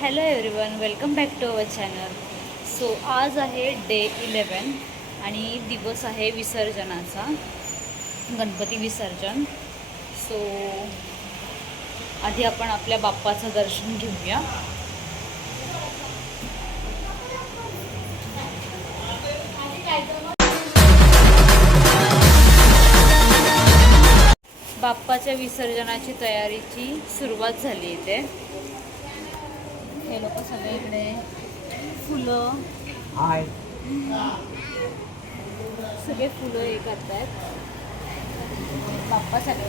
Hello everyone, welcome back to our channel. So आज आहे day 11 आणि दिवस आहे विसर्जनाचा, गणपती विसर्जन. सो आधी आपण आपल्या बाप्पाचं दर्शन घेऊया. बाप्पाच्या विसर्जनाची तयारीची सुरुवात झाली इथे. हे लोक सगळे इकडे फुलं सगळे फुलं हे करतायत बाप्पासाठी.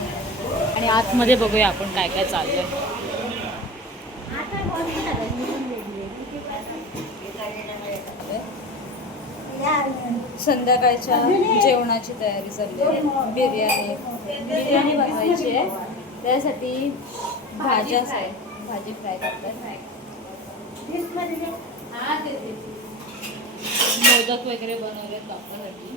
आणि आतमध्ये बघूया आपण काय काय चाललंय. संध्याकाळच्या जेवणाची तयारी चालली आहे. बिर्याणी बनवायची आहे. त्यासाठी भाज्याच आहे, भाजी फ्राय करतात. मोदक वगैरे बनवलेत बाप्पासाठी.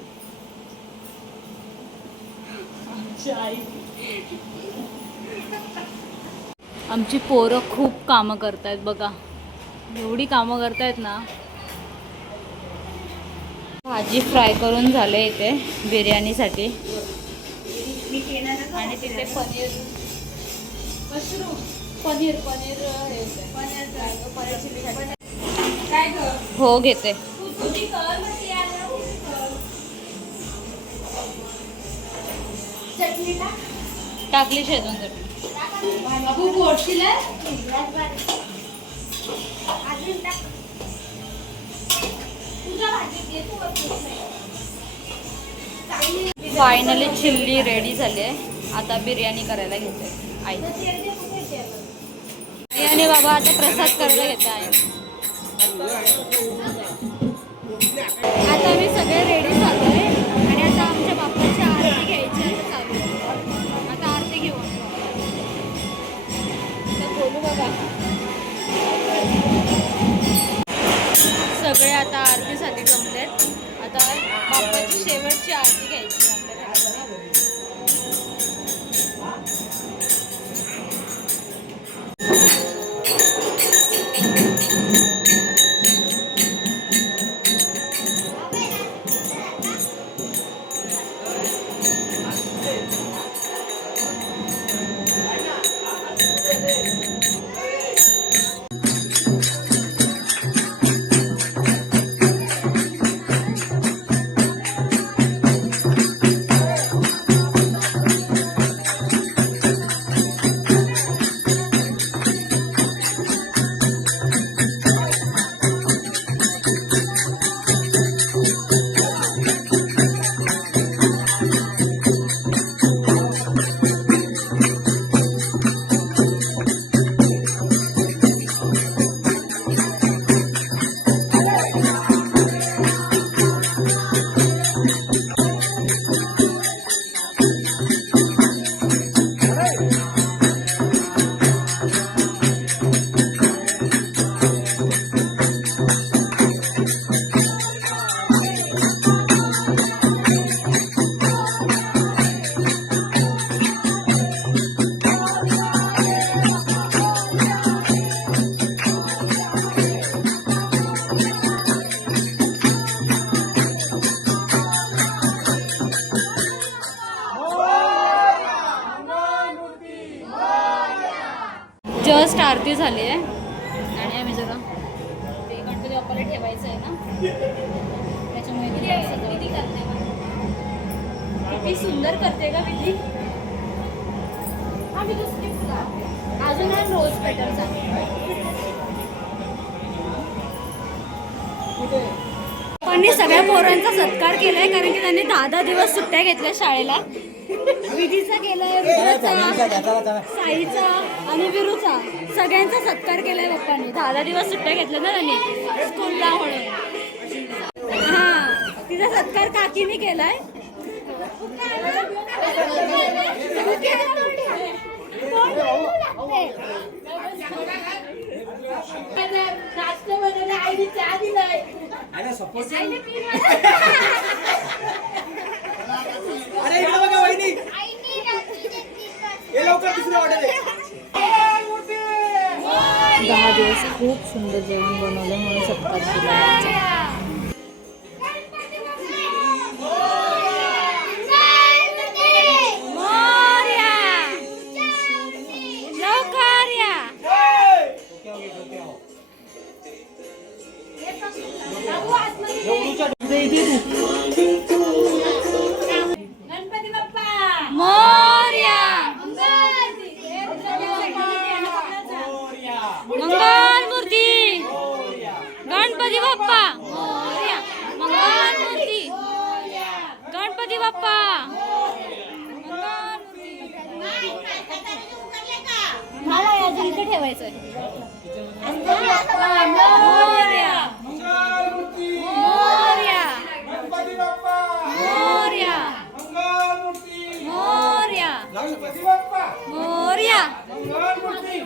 आमची पोरं खूप कामं करतायत बघा, एवढी कामं करतायत ना. भाजी फ्राय करून झाले इथे बिर्याणीसाठी. आणि तिथे पनीर चिली हो घेते. टाकली शेजवान चटणी. फायनली चिल्ली रेडी झाली आहे. आता बिर्याणी करायला घेते आई. आणि बाबा आता प्रसाद करायला घेते आई. आता आम्ही सगळे रेडी झालो आहे आणि आता आमच्या बाप्पाची आरती घ्यायची आहे चालू. आता आरती घेऊ तर बोलू बघा. सगळे आता आरतीसाठी जमलेत. आता बाप्पाची शेवटची आरती घ्यायची आपल्याला. जस्ट आरती झाली आहे आणि आम्ही जरा ते गणपती बाप्पाला ठेवायचं आहे ना, त्याच्यामुळे विधी करते. किती सुंदर करते का विधी. अजून रोज पेटलचा पण सगळ्या पोरांचा सत्कार केलाय, कारण की त्यांनी 10 दिवस सुट्ट्या घेतल्या शाळेला. विधीचा केलाय, साईचा आणि विरूचा, सगळ्यांचा सत्कार केलाय पप्पांनी. 10 दिवस सुट्ट्या घेतल्या ना त्यांनी स्कूलला म्हणून. हा, तिचा सत्कार काकीने केलाय. दिवस खूप सुंदर जेवण बनवलं म्हणून सत्कार केला यांचा. गणपती बाप्पा मोरया. मंगल मूर्ती गणपती बाप्पा मोरया. मंगल मूर्ती गणपती बाप्पा. मला या इथे ठेवायचंय. मोरया मोरया गणपती बाप्पा मोरया मंगल मूर्ती मोरया गणपती बाप्पा मोरया मंगल मूर्ती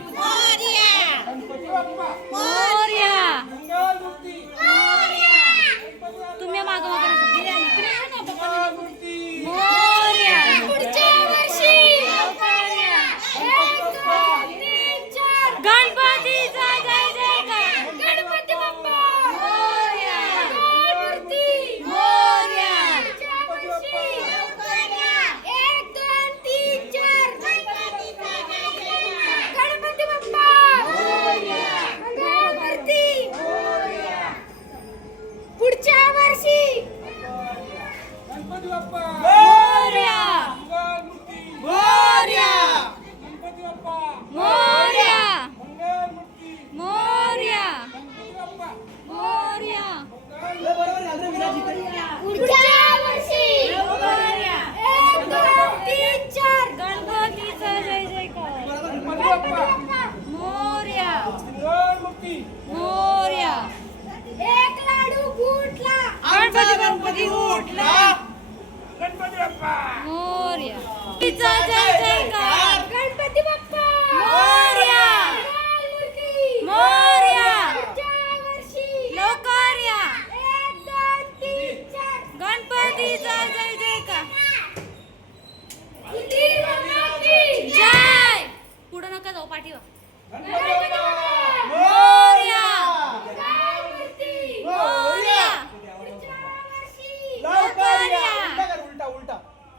गणपती बाप्पा मोरया. मंगल मूर्ती तुम्ही मागं मागं मंगल मूर्ती मोरया. पुढच्या वर्षी गणपतीचा जय जयकार. गणपती बाप्पा मोरया मूर्ती मोरया. गणपती बाप्पा 1 2 3 4 गणपती बाप्पा मूर्ती पुढच्या वर्षी गणपती बाप्पा मोरया मंगल मूर्ती मोरया गणपती बाप्पा मोरया मंगल मूर्ती मोरया गणपती बाप्पा मोरया. पुढच्या वर्षी मोरया 1 2 3 4 गणपतीचा जय जयकार. गणपती बाप्पा मोरया मंगल मूर्ती मोरया. एक लाडू फुटला गणपती उठला. गणपती बाप्पा मोरया तिचा जय जयकार. गणपती बाप्पा मोरया मूर्ती मोरया. पुढच्या वर्षी लवकर या. 1 2 3 4 गणपतीचा जय जयकार. उंदीर मामाची जय. पुढे नका जाऊ पाठीवा. गणपती बाप्पा मोरया मूर्ती मोरया. पुढच्या वर्षी लवकर या. उलटा उलटा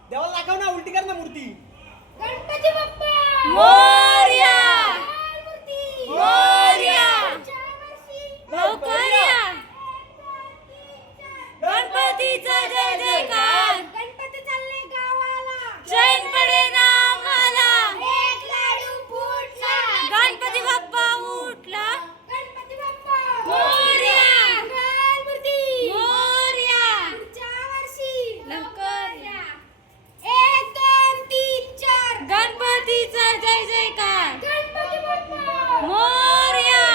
देवाला दाखव ना, उलटी कर ना मूर्ती. गणपती बाप्पा मोरया मूर्ती मोरया. पुढच्या वर्षी लवकर या. गणपतीचा जय जयकार. गणपती चालले गावाला जैन पडे ना आम्हाला. एक लाडू फुटला गणपती बाप्पा उठला. गणपती बाप्पा मोरया मंगल मूर्ती मोरया. पुढच्या वर्षी लवकर या. 1 2 3 4 गणपतीचा जय जयकार. गणपती बाप्पा मोरया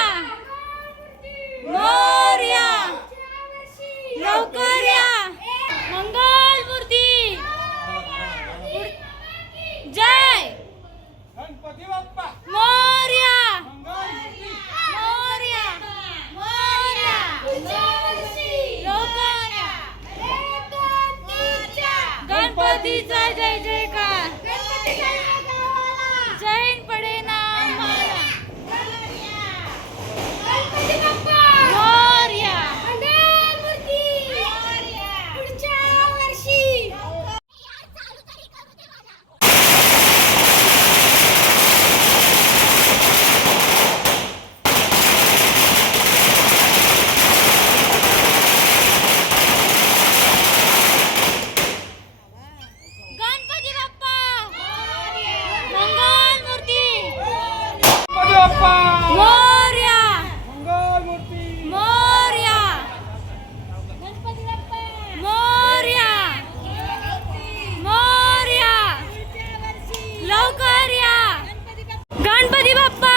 मूर्ती मोरया. पुढच्या वर्षी लवकर या. मंगल मूर्ती जय. गणपती बाप्पा मोरया मंगल मूर्ती मोरया मोरया. पुढच्या वर्षी लवकर या. 1 2 3 4 गणपतीचा जय जयकार. गणपती चालले गावाला जैन पडे ना आम्हाला. गणपती बाप्पा मोरया मंगल मूर्ती पुढच्या वर्षी गणपती बाप्पा मंगल मूर्ती गणपती बाप्पा मोरया मंगल मूर्ती मोरया गणपती बाप्पा मोरया मोरया. लवकर या. गणपती बाप्पा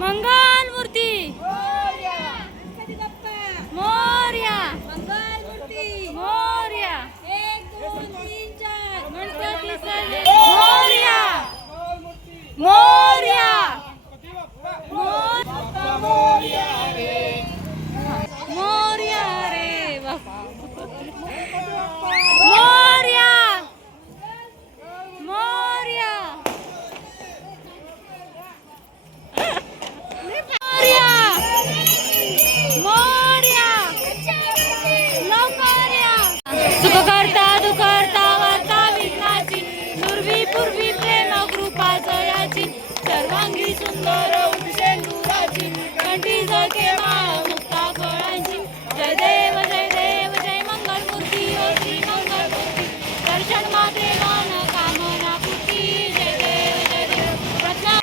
मंगल मूर्ती गणपती बाप्पा मोरया मंगल मूर्ती मोरया. 1 2 3 4 गणपतीचा जय. मोरया मंगल मूर्ती मोरया गणपती बाप्पा मोर बाप्पा मोरया रे. मोरया रे बाप्पा. गणपती बाप्पा मोरया मोरया. मोरया लवकर या सुख करता दुखरता वार्ता विघ्नाची पूर्वी पूर्वी प्रेम कृपा जयाची सर्वांगी सुंदर उदशेंदुराची कंठी झळके माळ मुक्ता फळांची जय देव जय मंगल मूर्ती ओ श्री मंगल मूर्ती दर्शन माते मन कामना पूर्ती जय देव रत्ना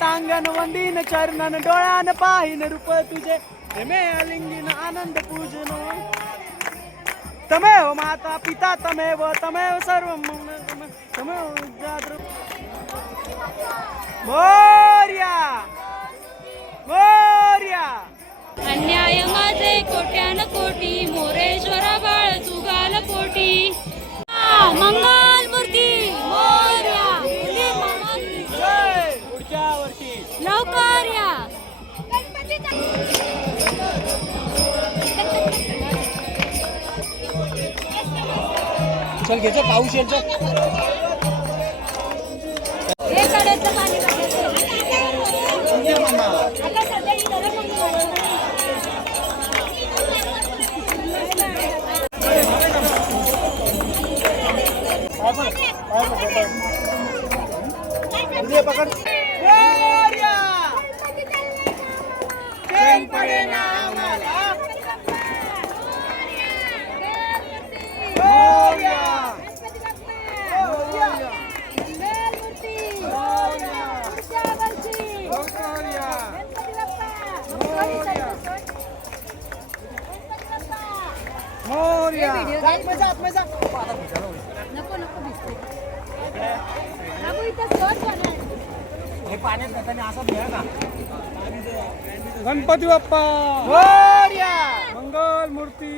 टांगण वंदीन चरणन डोळ्यान पाहिन रूप तुझे मे लिंगीन आनंद पूजन तमेव माता पिता तमेव तमेव सर्व तमेव मोरया मोरया अन्याय माझे कोट्यान कोटी मोरेश्वरा बाळ तुगाल पोटी मंगल मूर्ती मोरया जय पुढच्या वर्षी लवकर या चल घ्यायचं पाऊस यायचं हे कड्याचं पाणी आता सध्या इथं पकड मोरया चैन पडे ना आम्हाला मोरया मोरया आतमध्ये नको भिजते बाबू इथं सोड बनव हे पाण्यात जाताना असं मिळा का गणपती बाप्पा मोरया मंगल मूर्ती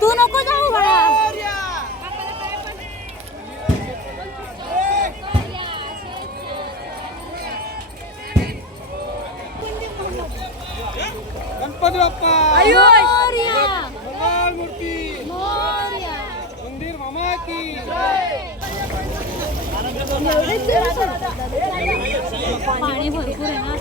तू नको जाऊ बाळा गणपती बाप्पा मोरया मंगल मूर्ती मोरया मंदिर मामा की पाणी भरपूर आहे ना